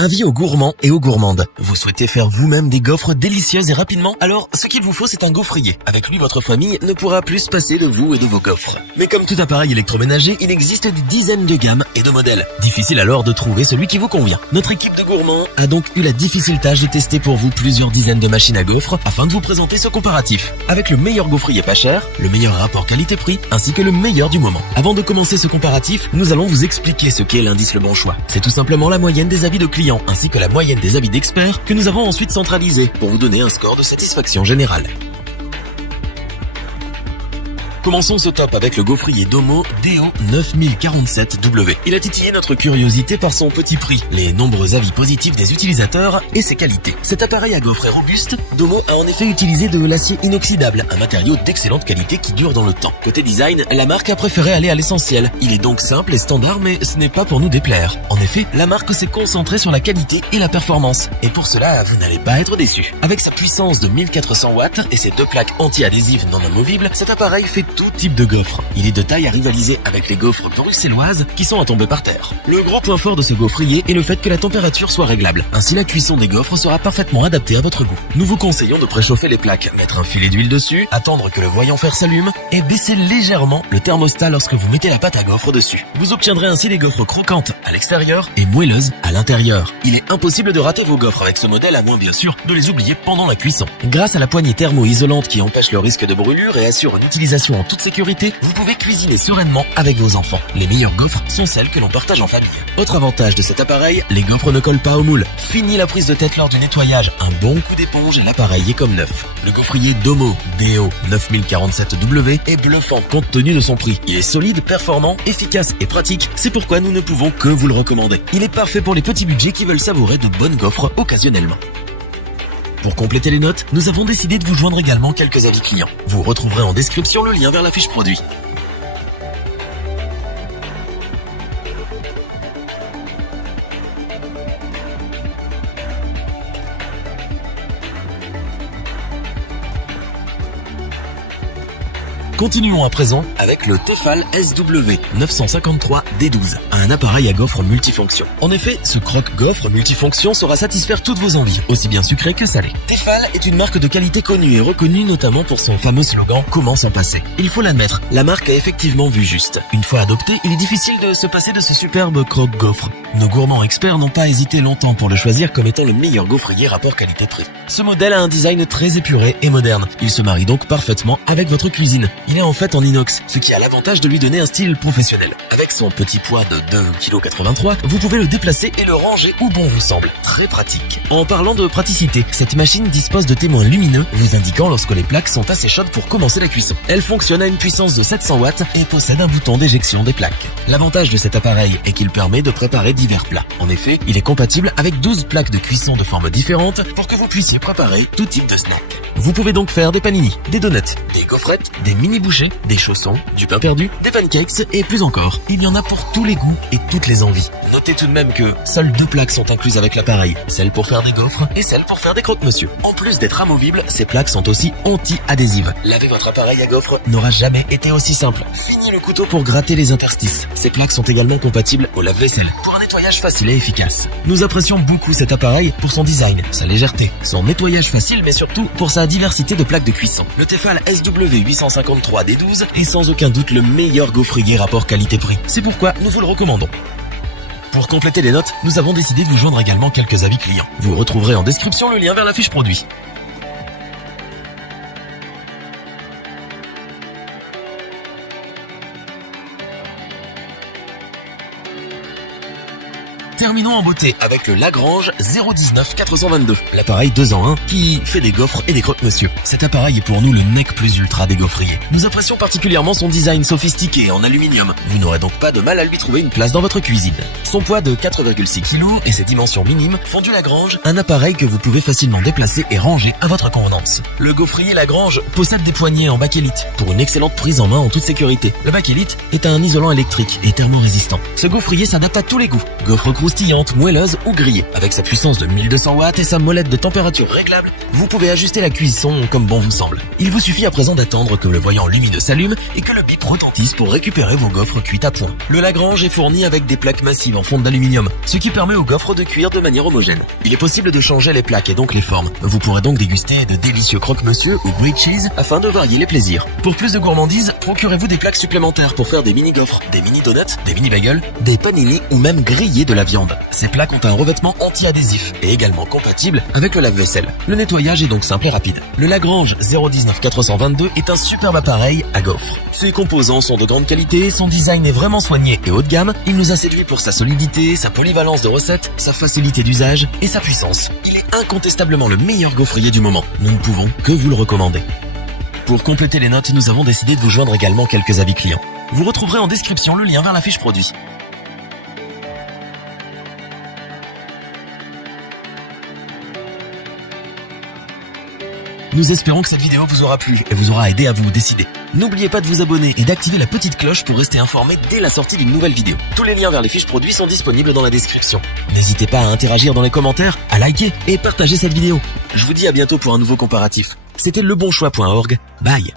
Avis aux gourmands et aux gourmandes. Vous souhaitez faire vous-même des gaufres délicieuses et rapidement? Alors, ce qu'il vous faut, c'est un gaufrier. Avec lui, votre famille ne pourra plus se passer de vous et de vos gaufres. Mais comme tout appareil électroménager, il existe des dizaines de gammes et de modèles. Difficile alors de trouver celui qui vous convient. Notre équipe de gourmands a donc eu la difficile tâche de tester pour vous plusieurs dizaines de machines à gaufres afin de vous présenter ce comparatif. Avec le meilleur gaufrier pas cher, le meilleur rapport qualité-prix, ainsi que le meilleur du moment. Avant de commencer ce comparatif, nous allons vous expliquer ce qu'est l'indice Le Bon Choix. C'est tout simplement la moyenne des avis de clients ainsi que la moyenne des avis d'experts que nous avons ensuite centralisé pour vous donner un score de satisfaction générale. Commençons ce top avec le gaufrier Domo DO9047W. Il a titillé notre curiosité par son petit prix, les nombreux avis positifs des utilisateurs et ses qualités. Cet appareil à gaufre est robuste. Domo a en effet utilisé de l'acier inoxydable, un matériau d'excellente qualité qui dure dans le temps. Côté design, la marque a préféré aller à l'essentiel. Il est donc simple et standard, mais ce n'est pas pour nous déplaire. En effet, la marque s'est concentrée sur la qualité et la performance. Et pour cela, vous n'allez pas être déçus. Avec sa puissance de 1400 watts et ses deux plaques anti-adhésives non amovibles, cet appareil fait tout type de gaufre. Il est de taille à rivaliser avec les gaufres bruxelloises qui sont à tomber par terre. Le gros point fort de ce gaufrier est le fait que la température soit réglable. Ainsi, la cuisson des gaufres sera parfaitement adaptée à votre goût. Nous vous conseillons de préchauffer les plaques, mettre un filet d'huile dessus, attendre que le voyant fer s'allume et baisser légèrement le thermostat lorsque vous mettez la pâte à gaufres dessus. Vous obtiendrez ainsi des gaufres croquantes à l'extérieur et moelleuses à l'intérieur. Il est impossible de rater vos gaufres avec ce modèle, à moins bien sûr de les oublier pendant la cuisson. Grâce à la poignée thermo-isolante qui empêche le risque de brûlure et assure une utilisation en toute sécurité, vous pouvez cuisiner sereinement avec vos enfants. Les meilleures gaufres sont celles que l'on partage en famille. Autre avantage de cet appareil, les gaufres ne collent pas au moule. Fini la prise de tête lors du nettoyage. Un bon coup d'éponge et l'appareil est comme neuf. Le gaufrier Domo DO9047W est bluffant compte tenu de son prix. Il est solide, performant, efficace et pratique. C'est pourquoi nous ne pouvons que vous le recommander. Il est parfait pour les petits budgets qui veulent savourer de bonnes gaufres occasionnellement. Pour compléter les notes, nous avons décidé de vous joindre également quelques avis clients. Vous retrouverez en description le lien vers la fiche produit. Continuons à présent avec le Tefal SW953D12, un appareil à gaufres multifonction. En effet, ce croque-gaufre multifonction saura satisfaire toutes vos envies, aussi bien sucrées que salées. Tefal est une marque de qualité connue et reconnue notamment pour son fameux slogan « Comment s'en passer ?» Il faut l'admettre, la marque a effectivement vu juste. Une fois adopté, il est difficile de se passer de ce superbe croque-gaufre. Nos gourmands experts n'ont pas hésité longtemps pour le choisir comme étant le meilleur gaufrier rapport qualité-prix. Ce modèle a un design très épuré et moderne. Il se marie donc parfaitement avec votre cuisine. Il est en fait en inox, ce qui a l'avantage de lui donner un style professionnel. Avec son petit poids de 2,83 kg, vous pouvez le déplacer et le ranger où bon vous semble. Très pratique. En parlant de praticité, cette machine dispose de témoins lumineux vous indiquant lorsque les plaques sont assez chaudes pour commencer la cuisson. Elle fonctionne à une puissance de 700 watts et possède un bouton d'éjection des plaques. L'avantage de cet appareil est qu'il permet de préparer divers plats. En effet, il est compatible avec 12 plaques de cuisson de formes différentes pour que vous puissiez préparer tout type de snack. Vous pouvez donc faire des panini, des donuts, des gaufrettes, des mini-bouchées, des chaussons, du pain perdu, des pancakes et plus encore. Il y en a pour tous les goûts et toutes les envies. Notez tout de même que seules 2 plaques sont incluses avec l'appareil, celle pour faire des gaufres et celle pour faire des croque-monsieur. En plus d'être amovibles, ces plaques sont aussi anti-adhésives. Laver votre appareil à gaufres n'aura jamais été aussi simple. Fini le couteau pour gratter les interstices. Ces plaques sont également compatibles au lave-vaisselle pour un nettoyage facile et efficace. Nous apprécions beaucoup cet appareil pour son design, sa légèreté, son nettoyage facile mais surtout pour sa diversité de plaques de cuisson. Le Tefal SW853D12 est sans aucun doute le meilleur gaufrier rapport qualité-prix. C'est pourquoi nous vous le recommandons. Pour compléter les notes, nous avons décidé de vous joindre également quelques avis clients. Vous retrouverez en description le lien vers la fiche produit. Terminons en beauté avec le Lagrange 019-422, l'appareil 2 en 1 qui fait des gaufres et des croque-monsieur. Cet appareil est pour nous le nec plus ultra des gaufriers. Nous apprécions particulièrement son design sophistiqué en aluminium. Vous n'aurez donc pas de mal à lui trouver une place dans votre cuisine. Son poids de 4,6 kg et ses dimensions minimes font du Lagrange un appareil que vous pouvez facilement déplacer et ranger à votre convenance. Le gaufrier Lagrange possède des poignées en bakélite pour une excellente prise en main en toute sécurité. Le bakélite est un isolant électrique et thermorésistant. Ce gaufrier s'adapte à tous les goûts. Gaufres croustillantes, croustillante, moelleuse ou grillée. Avec sa puissance de 1200 watts et sa molette de température réglable, vous pouvez ajuster la cuisson comme bon vous semble. Il vous suffit à présent d'attendre que le voyant lumineux s'allume et que le bip retentisse pour récupérer vos gaufres cuites à point. Le Lagrange est fourni avec des plaques massives en fonte d'aluminium, ce qui permet aux gaufres de cuire de manière homogène. Il est possible de changer les plaques et donc les formes. Vous pourrez donc déguster de délicieux croque-monsieur ou grilled cheese afin de varier les plaisirs. Pour plus de gourmandise, procurez-vous des plaques supplémentaires pour faire des mini-gaufres, des mini-donuts, des mini-bagels, des panini ou même griller de la viande. Ces plaques ont un revêtement anti-adhésif et également compatible avec le lave-vaisselle. Le nettoyage est donc simple et rapide. Le Lagrange 019422 est un superbe appareil à gaufres. Ses composants sont de grande qualité, son design est vraiment soigné et haut de gamme. Il nous a séduit pour sa solidité, sa polyvalence de recettes, sa facilité d'usage et sa puissance. Il est incontestablement le meilleur gaufrier du moment. Nous ne pouvons que vous le recommander. Pour compléter les notes, nous avons décidé de vous joindre également quelques avis clients. Vous retrouverez en description le lien vers la fiche produit. Nous espérons que cette vidéo vous aura plu et vous aura aidé à vous décider. N'oubliez pas de vous abonner et d'activer la petite cloche pour rester informé dès la sortie d'une nouvelle vidéo. Tous les liens vers les fiches produits sont disponibles dans la description. N'hésitez pas à interagir dans les commentaires, à liker et partager cette vidéo. Je vous dis à bientôt pour un nouveau comparatif. C'était lebonchoix.org. Bye.